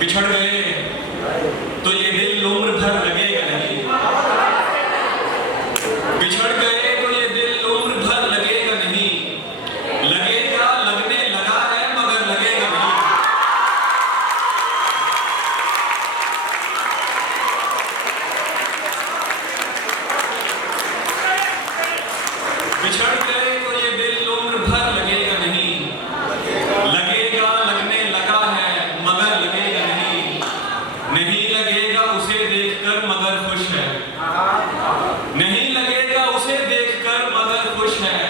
बिछड़ गए तो ये दिल उम्र भर लगेगा नहीं। बिछड़ गए तो ये दिल उम्र भर लगेगा नहीं। लगेगा, लगने लगा है मगर लगेगा नहीं। बिछड़ गए तो ये दिल उम्र भर लगेगा नहीं। लगेगा, लगने लगा है मगर लगेगा नहीं। नहीं लगेगा उसे देखकर मगर खुश है। नहीं लगेगा उसे देखकर मगर खुश है।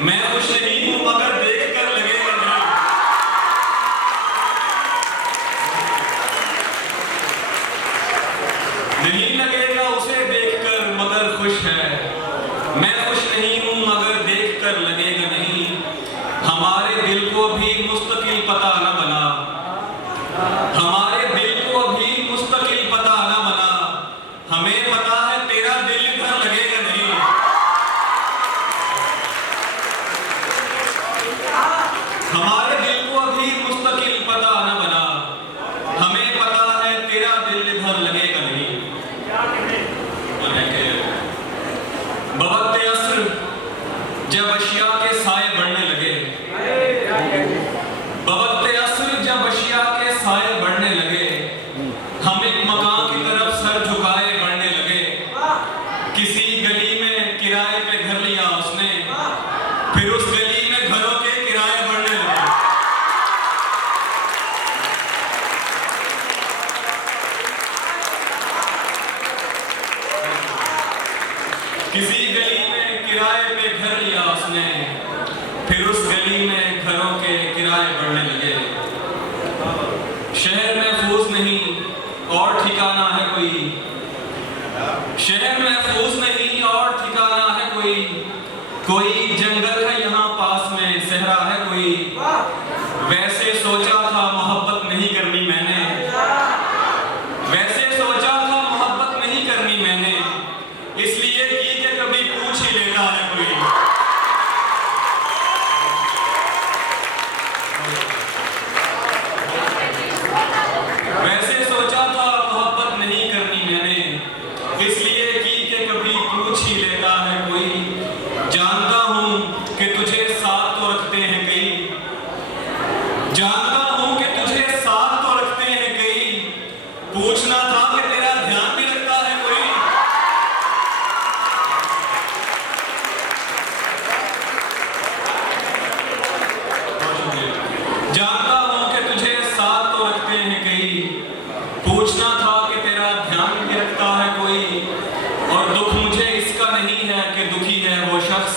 मैं खुश नहीं हूं मगर देखकर लगेगा नहीं। नहीं लगेगा उसे देखकर मगर खुश है। मैं खुश नहीं हूं मगर देखकर लगेगा नहीं। हमारे दिल को भी मुस्तकिल पता न बना। हमारे दिल को भी मुस्तकिल पता न बना। हमें पता है तेरा दिल इधर लगेगा नहीं। हमारे दिल को भी मुस्तकिल पता न बना। हमें पता है तेरा दिल इधर लगेगा नहीं। बवक्त असर जब अशिया के साए बढ़ने लगे। बवक्त असर जब अशिया के साए बढ़ने लगे। हम एक मकान की तरफ सर झुकाए बढ़ने लगे। किसी गली में किराए पे घर लिया उसने। फिर उस गली में घरों के किराए बढ़ने लगे। किसी गली में किराए पे घर लिया उसने। फिर उस गली में घरों के किराए बढ़ने लगे। शहर महफूज नहीं और ठिकाना है कोई। शहर महफूज नहीं और ठिकाना है कोई। कोई जंगल है यहाँ पास में, सहरा है कोई। वैसे सोचा था मोहब्बत नहीं करनी मैंने। वैसे सोचा था मोहब्बत नहीं करनी मैंने। इसलिए की कि कभी पूछ ही लेता है कोई। वैसे सोचा था मोहब्बत नहीं करनी मैंने। इसलिए की कि कभी पूछ ही लेता है कोई। जानता हूं कि तुझे साथ तो रखते हैं कई। जानता हूं कि तुझे साथ तो रखते हैं कई। पूछना था कि तेरा ध्यान भी रखता है कोई। जानता हूं कि तुझे साथ तो रखते हैं कई। पूछना था कि तेरा ध्यान भी रखता है कोई। और दुख मुझे इसका नहीं है कि दुखी है वो शख्स।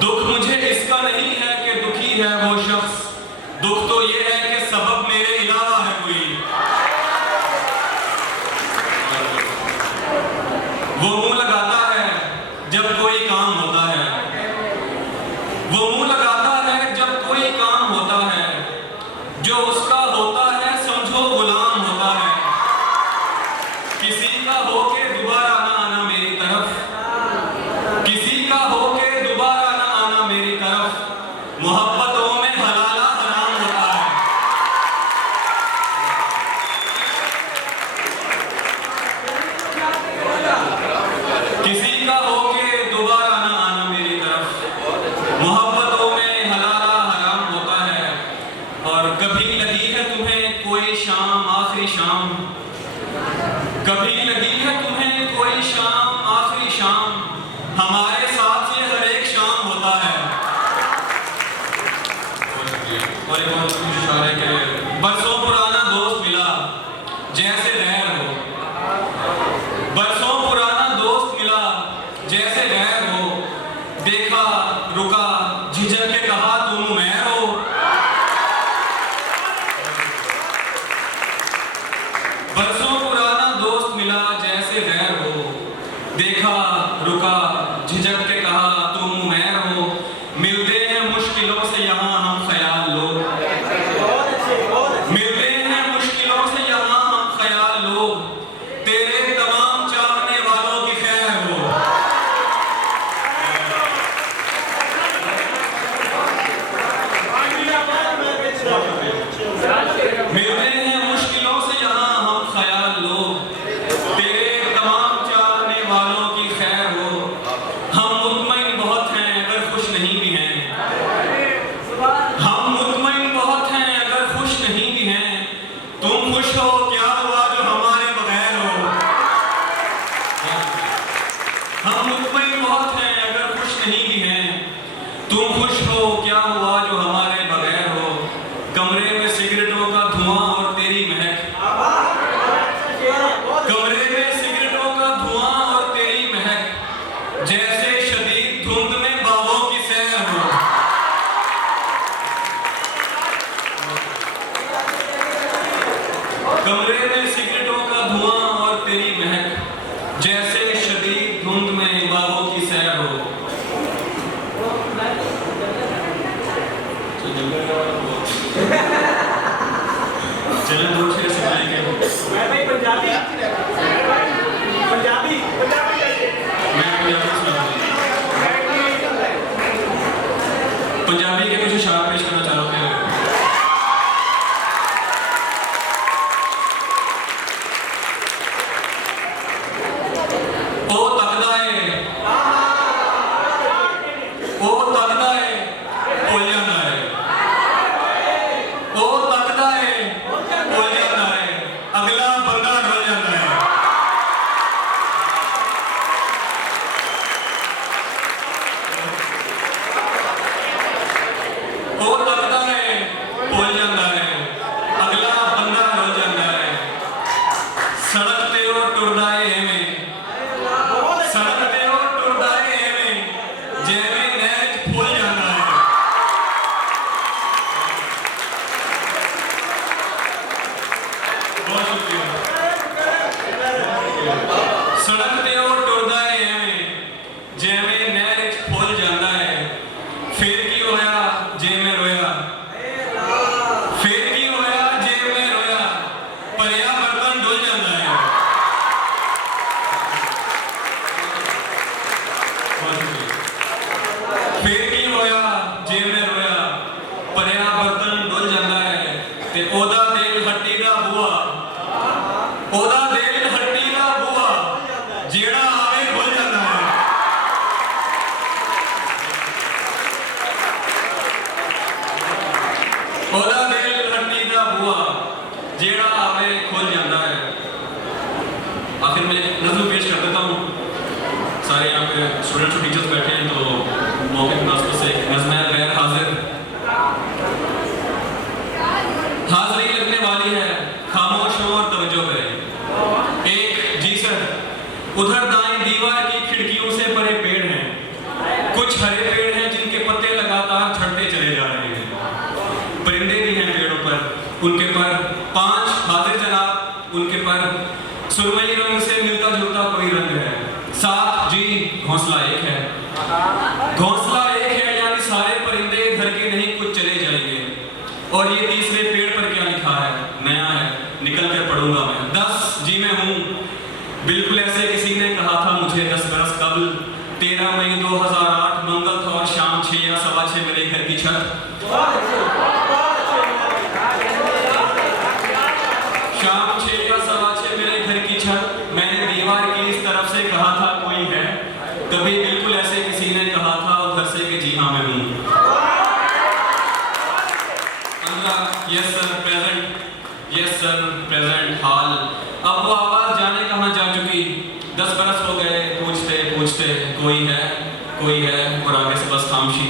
दुख मुझे इसका नहीं है कि दुखी है वो शख्स। दुख तो ये है कि सबब मेरे अलावा है कोई। वो मुंह लगाता है जब कोई काम होता है। वो मुंह लगाता है जब कोई काम होता है। जो उसका होता है समझो गुलाम होता है। किसी का हो के दोबारा ना आना मेरी तरफ। किसी का हो के दोबारा ना आना मेरी तरफ। मोहब्बतों में हलाला हराम होता है। किसी का हो के दोबारा ना आना मेरी तरफ। मोहब्बतों में हलाला हराम होता है। और कभी लगी है तुम्हें कोई शाम आखिरी शाम। कभी लगी है तुम्हें कोई शाम आखिरी शाम। हमारे साथ ये हर एक शाम होता है। और एक और इशारे के बरसों पुराना दोस्त मिला जैसे गैर हो। बरसों पुराना दोस्त मिला जैसे गैर हो। देखा रुका झिझक के कहा तुम मैं हो। बरसों पुराना दोस्त मिला ओदा दिल हट्टी दा बुआ, ओदा दिल हट्टी दा बुआ, जेड़ा आवे खुल जाता है। ओदा दिल हट्टी दा बुआ, जेड़ा आवे खुल जाता है। आखिर में नज़्म पेश कर देता हूँ। सारे यहाँ पे स्टूडेंट्स और टीचर्स बैठे हैं, तो मौके की मुनासबत से नज़्म है गैर हाजिर। हाज़िरी लगने वाली है, खामोश हो और तवज्जो करें। एक जी सर, उधर दाएं दीवार की खिड़कियों से परे पेड़ हैं, कुछ हरे पेड़ हैं जिनके पत्ते लगातार झड़ते चले जा रहे हैं। परिंदे भी हैं पेड़ों पर, उनके पर 5 हाजिर जनाब, उनके पर सुरमई रंग से मिलता जुलता कोई रंग है। 7 जी, घोंसला एक है, घोंसला एक है, यानी सारे परिंदे घर के नहीं कुछ चले जाएंगे। और ये तीसरे पेड़ पर क्या लिखा है? नया है, निकल कर पढ़ूंगा मैं। 10 जी मैं हूँ, बिल्कुल ऐसे किसी ने कहा था मुझे 10 बरस कबल। 13 मई 2008 मंगल था और शाम 6 या 6:15 मेरे घर की छत, शाम 6 या 6:15 मेरे घर की छत, मैंने दीवार की इस तरफ से कहा था कोई है। कभी बिल्कुल ऐसे किसी ने कहा था उधर से कि जी हाँ मैं हूँ। Yes sir present, yes sir present हाल। अब वो आवाज जाने कहाँ जा चुकी। 10 बरस हो गए पूछते पूछते कोई है और आगे से बस खामोशी।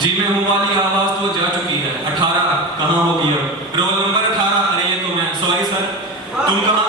जी मैं हूँ वाली आवाज तो जा चुकी है। 18 कहाँ होगी अब? Roll number 18। अरे ये तो मैं, सॉरी सर, तुम कहाँ